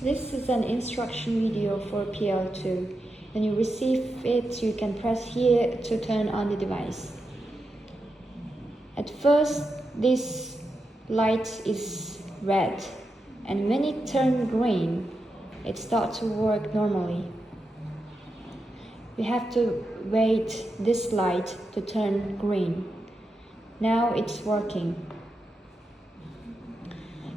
This is an instruction video for Pia.2. When you receive it, you can press here to turn on the device. At first, this light is red, and when it turns green, it starts to work normally. We have to wait this light to turn green. Now it's working.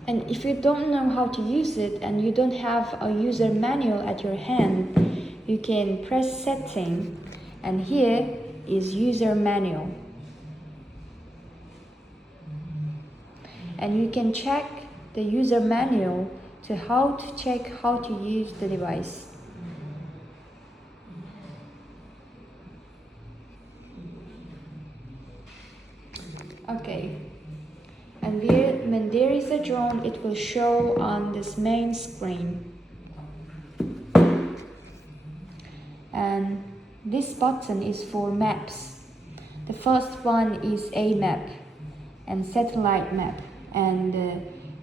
And if you don't know how to use it and you don't have a user manual at your hand, you can press setting, and here is user manual. And you can check the user manual to check how to use the device. Okay. And when there is a drone, it will show on this main screen. And this button is for maps. The first one is a map and satellite map, and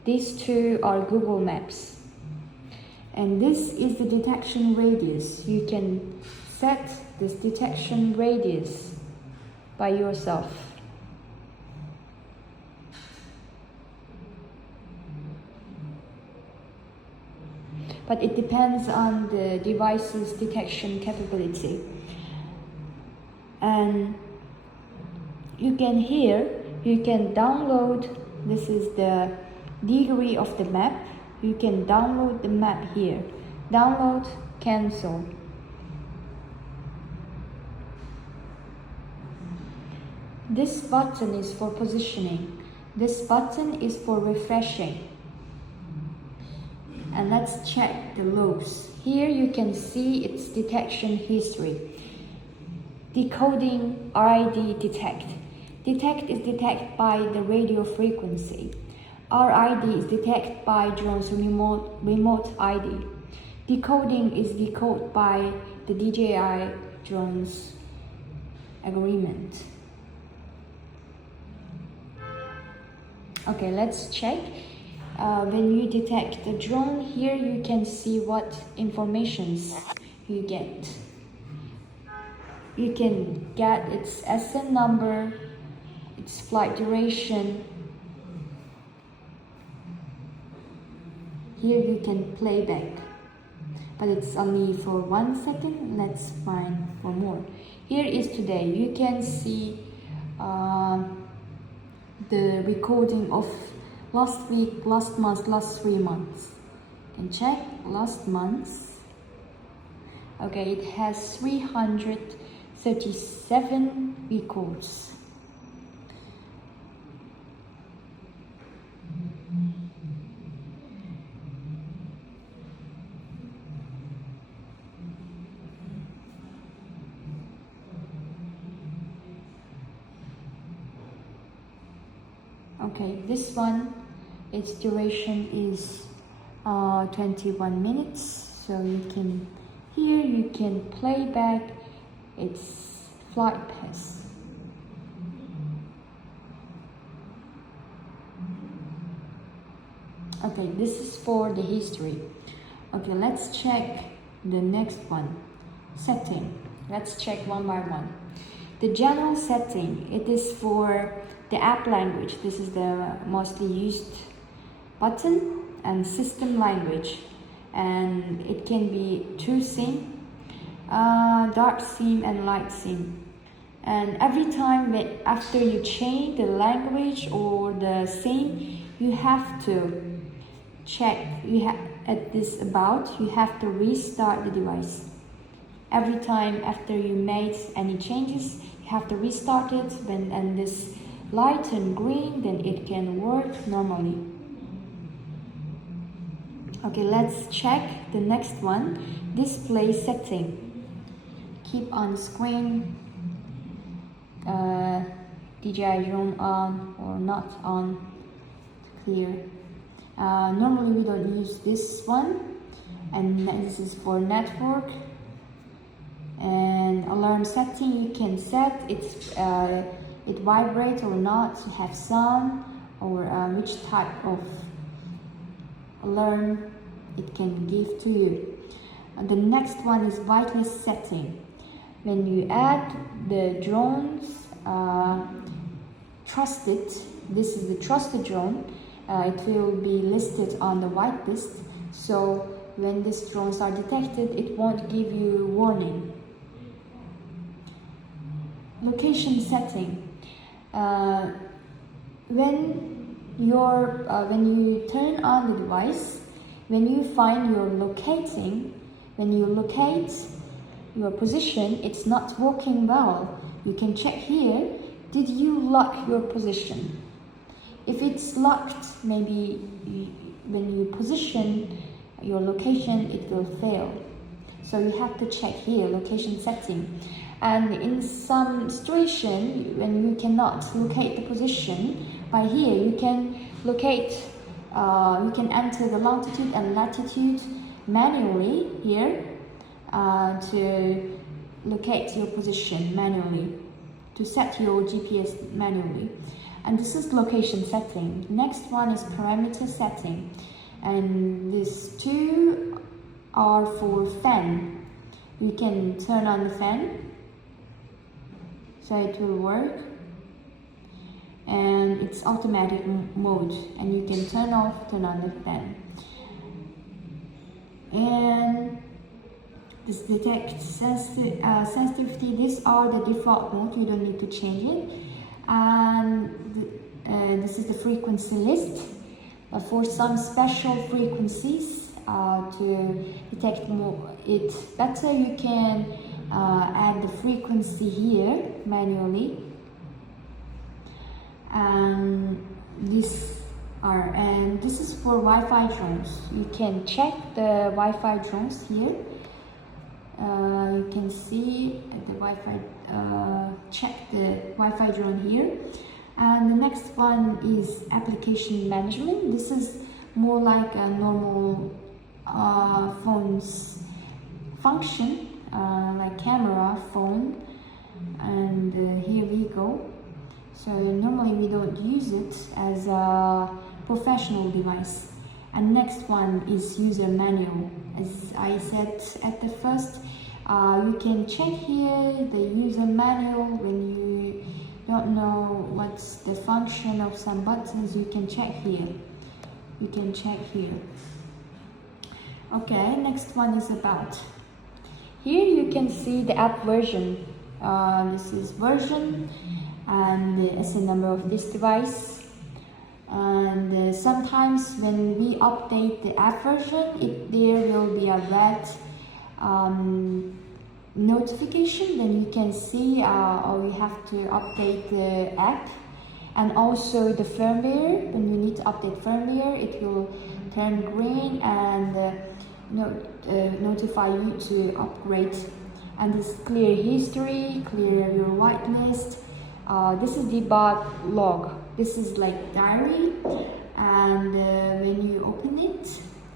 these two are Google Maps. And this is the detection radius. You can set this detection radius by yourself. But it depends on the device's detection capability. And you can download, this is the degree of the map. You can download the map here. Download, cancel. This button is for positioning. This button is for refreshing. And let's check the logs. Here you can see its detection history. Decoding RID detect. Detect is detected by the radio frequency. RID is detected by drone's remote ID. Decoding is decoded by the DJI drone's agreement. Okay, let's check. When you detect the drone, here you can see what informations you get. You can get its SN number, its flight duration. Here you can play back, but it's only for 1 second. Let's find for more. Here is today. You can see the recording of last week, last month, last 3 months. You can check last month. Okay, it has 337 records. Okay, this one, its duration is 21 minutes. So you can, here you can play back its flight path. Okay, this is for the history. Okay, let's check the next one. Setting. Let's check one by one. The general setting, it is for the app language. This is the mostly used button, and system language. And it can be true SIM, dark SIM, and light SIM. And every time after you change the language or the SIM, you have to check. At this about, you have to restart the device. Every time after you made any changes, you have to restart it. And this light and green, then it can work normally. Okay, let's check the next one. Display setting. Keep on screen. DJI drone on or not on. Clear. Normally we don't use this one, and this is for network. And alarm setting, you can set it vibrate or not, to have sound, or which type of alarm it can give to you. And the next one is whitelist setting. When you add the drones trusted, this is the trusted drone, it will be listed on the whitelist. So when these drones are detected, it won't give you warning. Location setting. When you turn on the device, when you find you're locating, when you locate your position, it's not working well. You can check here, did you lock your position? If it's locked, maybe when you position your location, it will fail. So you have to check here, location setting. And in some situation, when you cannot locate the position, by here you can locate, you can enter the longitude and latitude manually here to locate your position manually, to set your GPS manually. And this is location setting. Next one is parameter setting. And these two are for fan. You can turn on the fan, so it will work. And it's automatic mode, and you can turn on the fan. And this detects sensitivity. These are the default mode, you don't need to change it. And this is the frequency list. But for some special frequencies to detect it better, you can add the frequency here manually. And this is for Wi-Fi drones. You can check the Wi-Fi drones here. You can see the Wi-Fi. Check the Wi-Fi drone here. And the next one is application management. This is more like a normal phone's function, like camera, phone, and here we go. So normally we don't use it as a professional device. And next one is user manual. As I said at the first, you can check here the user manual. When you don't know what's the function of some buttons, you can check here. You can check here. Okay, next one is about. Here you can see the app version. This is version and the SN number of this device. And sometimes when we update the app version, there will be a red notification. Then you can see or we have to update the app. And also the firmware, when you need to update firmware, it will turn green and notify you to upgrade. And this clear history, clear your whitelist. This is debug log. This is like diary, and when you open it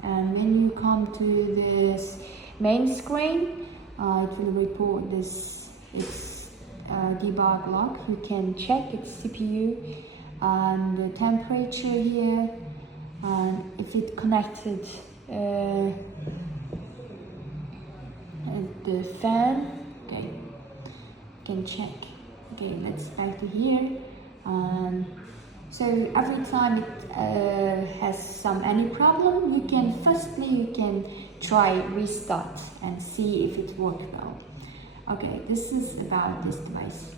and when you come to this main screen, it will report this. It's debug log. You can check its CPU and the temperature here, and if it connected the fan. Okay, you can check. Okay, let's back to here. So every time it has any problem, you can try restart and see if it worked well. Okay, this is about this device.